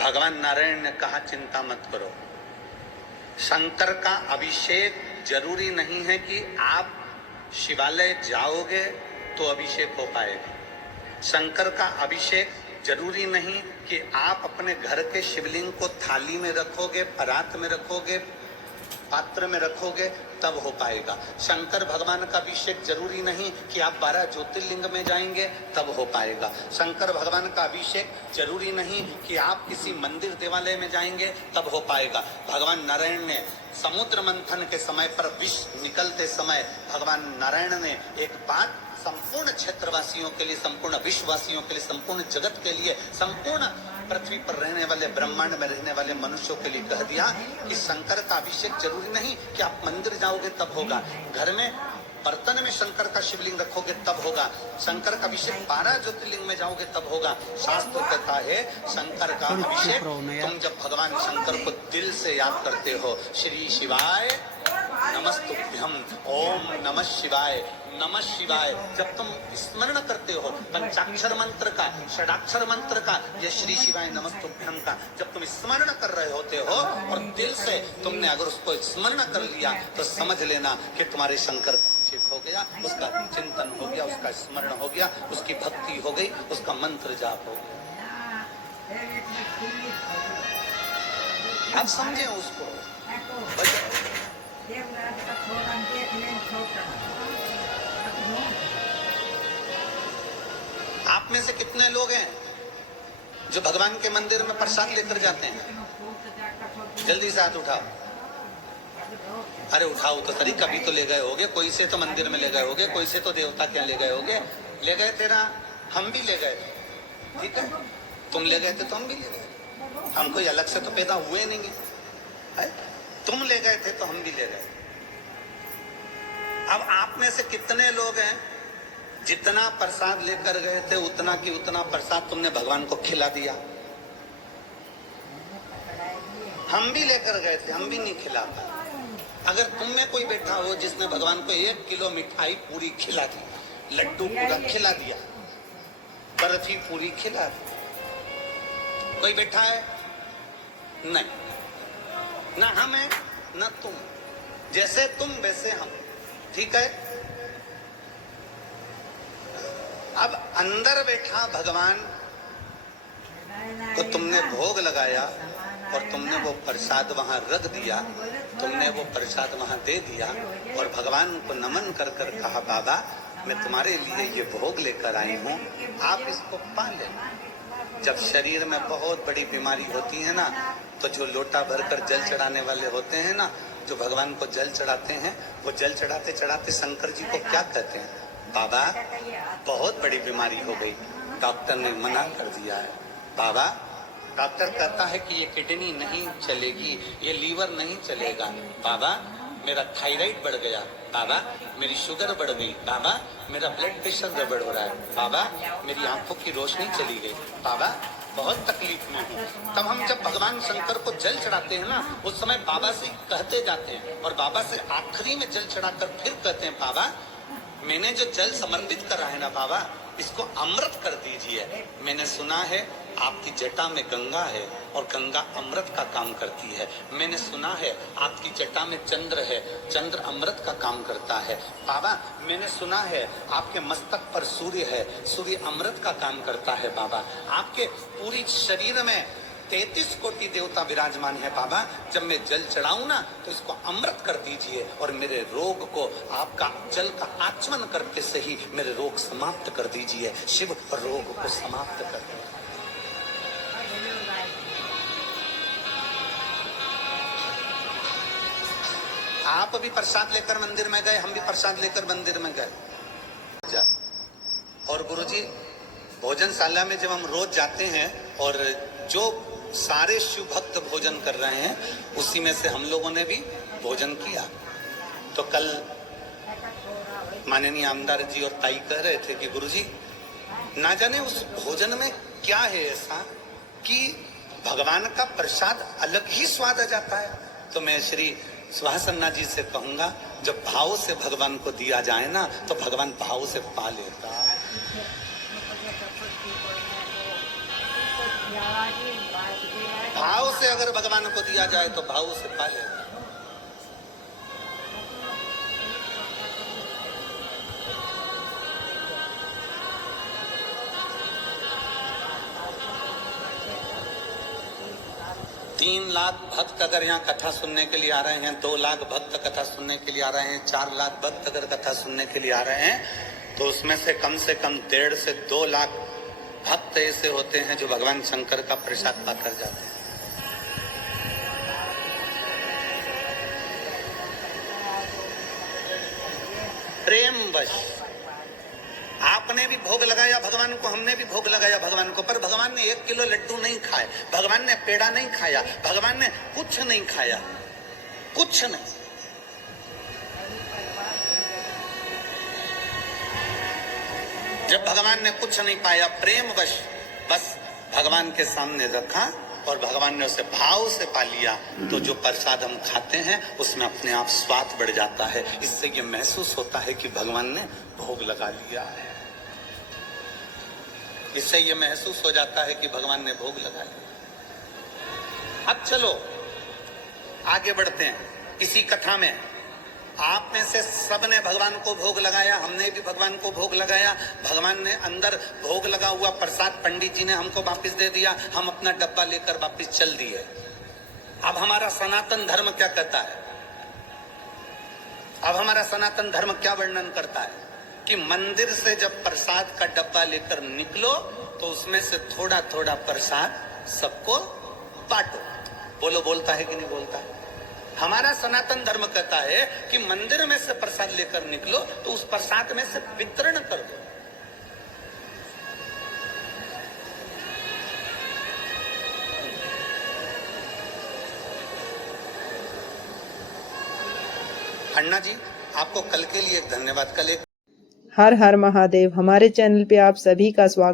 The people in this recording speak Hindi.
भगवान नारायण ने कहा चिंता मत करो, शंकर का अभिषेक जरूरी नहीं है कि आप शिवालय जाओगे तो अभिषेक हो पाएगा। शंकर का अभिषेक जरूरी नहीं कि आप अपने घर के शिवलिंग को थाली में रखोगे, परात में रखोगे, पात्र में रखोगे तब हो पाएगा। शंकर भगवान का अभिषेक जरूरी नहीं कि आप 12 ज्योतिर्लिंग में जाएंगे तब हो पाएगा। शंकर भगवान का अभिषेक जरूरी नहीं कि आप किसी मंदिर देवालय में जाएंगे तब हो पाएगा। भगवान नारायण ने समुद्र मंथन के समय पर विष निकलते समय भगवान नारायण ने एक बात संपूर्ण क्षेत्रवासियों के लिए, संपूर्ण विश्ववासियों के लिए, संपूर्ण जगत के लिए, संपूर्ण पृथ्वी पर रहने वाले, ब्रह्मांड में रहने वाले मनुष्यों के लिए कह दिया कि शंकर का अभिषेक जरूरी नहीं कि आप मंदिर जाओगे तब होगा, घर में बर्तन में शंकर का शिवलिंग रखोगे तब होगा, शंकर का अभिषेक 12 ज्योतिर्लिंग में जाओगे तब होगा। शास्त्र कहता है शंकर का अभिषेक तुम जब भगवान शंकर को दिल से याद करते हो, श्री शिवाय नमस्तुभ्यम, ओम नमः शिवाय, नमः शिवाय, जब तुम स्मरण करते हो पंचाक्षर मंत्र का, षडाक्षर मंत्र का, ये श्री शिवाय नमस्तुभ्यम का जब तुम स्मरण कर रहे होते हो और दिल से तुमने अगर उसको स्मरण कर लिया तो समझ लेना कि तुम्हारे शंकर हो गया, उसका चिंतन हो गया, उसका स्मरण हो गया, उसकी भक्ति हो गई, उसका मंत्र जाप हो गया। आप समझे उसको। आप में से कितने लोग हैं जो भगवान के मंदिर में प्रसाद लेकर जाते हैं? जल्दी से हाथ उठाओ। अरे उठाओ तो सही, कभी तो ले गए होगे, कोई से तो मंदिर में ले गए होगे, कोई से तो देवता क्या ले गए होगे। ले गए तेरा, हम भी ले गए, ठीक है, तुम ले गए थे तो हम भी ले गए, हम कोई अलग से तो पैदा हुए नहीं है। तुम ले गए थे तो हम भी ले गए। अब आप में से कितने लोग हैं जितना प्रसाद लेकर गए थे उतना की उतना प्रसाद तुमने भगवान को खिला दिया? हम भी लेकर गए थे, हम भी नहीं खिला पाए। अगर तुम में कोई बैठा हो जिसने भगवान को 1 किलो मिठाई पूरी खिला दी, लड्डू पूरा खिला दिया, बर्फी पूरी खिला दी, कोई बैठा है? नहीं, ना हम है ना तुम, जैसे तुम वैसे हम, ठीक है। अब अंदर बैठा भगवान को तुमने भोग लगाया और तुमने वो प्रसाद वहां रख दिया, तुमने वो प्रसाद वहां दे दिया और भगवान को नमन कर कर कहा बाबा मैं तुम्हारे लिए ये भोग लेकर आई हूँ, आप इसको पा लेना। जब शरीर में बहुत बड़ी बीमारी होती है ना, तो जो लोटा भरकर जल चढ़ाने वाले होते हैं ना, जो भगवान को जल चढ़ाते हैं, वो जल चढ़ाते चढ़ाते शंकर जी को क्या कहते हैं? बाबा बहुत बड़ी बीमारी हो गई, डॉक्टर ने मना कर दिया है। बाबा डॉक्टर कहता है कि ये किडनी नहीं चलेगी, ये लीवर नहीं चलेगा। बाबा मेरा थायराइड बढ़ गया, बाबा मेरी शुगर बढ़ गई, बाबा मेरा ब्लड प्रेशर गड़बड़ हो रहा है, बाबा मेरी आंखों की रोशनी चली गई, बाबा बहुत तकलीफ में हूँ। तब हम जब भगवान शंकर को जल चढ़ाते हैं ना, उस समय बाबा से कहते जाते हैं और बाबा से आखिरी में जल चढ़ाकर फिर कहते हैं बाबा मैंने जो जल समर्पित करा है ना बाबा, इसको अमृत कर दीजिए। मैंने सुना है आपकी जटा में गंगा है और गंगा अमृत का काम करती है। मैंने सुना है आपकी जटा में चंद्र है, चंद्र अमृत का काम करता है। बाबा मैंने सुना है आपके मस्तक पर सूर्य है, सूर्य अमृत का काम करता है। बाबा आपके पूरी शरीर में 33 कोटि देवता विराजमान है। बाबा जब मैं जल चढ़ाऊं ना तो इसको अमृत कर दीजिए और मेरे रोग को आपका जल का आचमन करके से ही मेरे रोग समाप्त कर दीजिए। शिव रोग को समाप्त कर दीजिए। आप भी प्रसाद लेकर मंदिर में गए, हम भी प्रसाद लेकर मंदिर में गए। और गुरुजी भोजनशाला में जब हम रोज जाते हैं और जो सारे शिव भक्त भोजन कर रहे हैं उसी में से हम लोगों ने भी भोजन किया। तो कल माननीय आमदार जी और ताई कह रहे थे कि गुरुजी ना जाने उस भोजन में क्या है ऐसा कि भगवान का प्रसाद अलग ही स्वाद आ जाता है। तो मैं श्री सुहासन्ना जी से कहूंगा जब भाव से भगवान को दिया जाए ना तो भगवान भाव से पा लेता है। भाव से अगर भगवान को दिया जाए तो भाव से पा लेगा। तीन लाख भक्त अगर यहाँ कथा सुनने के लिए आ रहे हैं, 2 लाख भक्त कथा सुनने के लिए आ रहे हैं, 4 लाख भक्त अगर कथा सुनने के लिए आ रहे हैं, तो उसमें से कम 1.5 से 2 लाख भक्त ऐसे होते हैं जो भगवान शंकर का प्रसाद पाकर जाते हैं। प्रेमवश आपने भी भोग लगाया भगवान को, हमने भी भोग लगाया भगवान को, पर भगवान ने 1 किलो लड्डू नहीं खाए, भगवान ने पेड़ा नहीं खाया, भगवान ने कुछ नहीं खाया, कुछ नहीं। जब भगवान ने कुछ नहीं पाया, प्रेमवश बस भगवान के सामने रखा और भगवान ने उसे भाव से पा लिया, तो जो प्रसाद हम खाते हैं उसमें अपने आप स्वाद बढ़ जाता है। इससे ये महसूस होता है कि भगवान ने भोग लगा लिया है। इससे ये महसूस हो जाता है कि भगवान ने भोग लगा लिया। अब चलो आगे बढ़ते हैं। इसी कथा में आप में से सबने भगवान को भोग लगाया, हमने भी भगवान को भोग लगाया। भगवान ने अंदर भोग लगा हुआ प्रसाद पंडित जी ने हमको वापस दे दिया, हम अपना डब्बा लेकर वापस चल दिए। अब हमारा सनातन धर्म क्या कहता है? अब हमारा सनातन धर्म क्या वर्णन करता है कि मंदिर से जब प्रसाद का डब्बा लेकर निकलो तो उसमें से थोड़ा थोड़ा प्रसाद सबको बांटो। बोलो, बोलता है कि नहीं बोलता है? हमारा सनातन धर्म कहता है कि मंदिर में से प्रसाद लेकर निकलो तो उस प्रसाद में से वितरण कर दो। अन्ना जी, आपको कल के लिए धन्यवाद। कल एक हर हर महादेव। हमारे चैनल पे आप सभी का स्वागत।